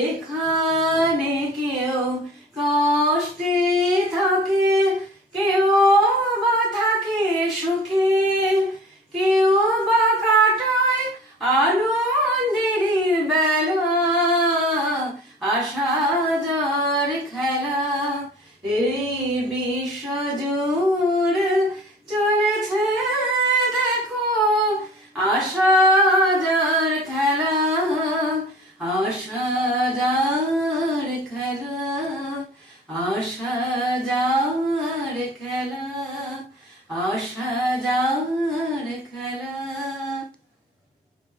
এখানে কেউ কষ্টে থাকে, কেউ বা থাকে সুখে, কেউ বা কাটায় আনন্দের বেলা। আসা যার খেলা এই বিশ্ব জুড়ে চলেছে দেখো। আসা যার খেলা, আসা যার খেলা, আসা যার খেলা, আসা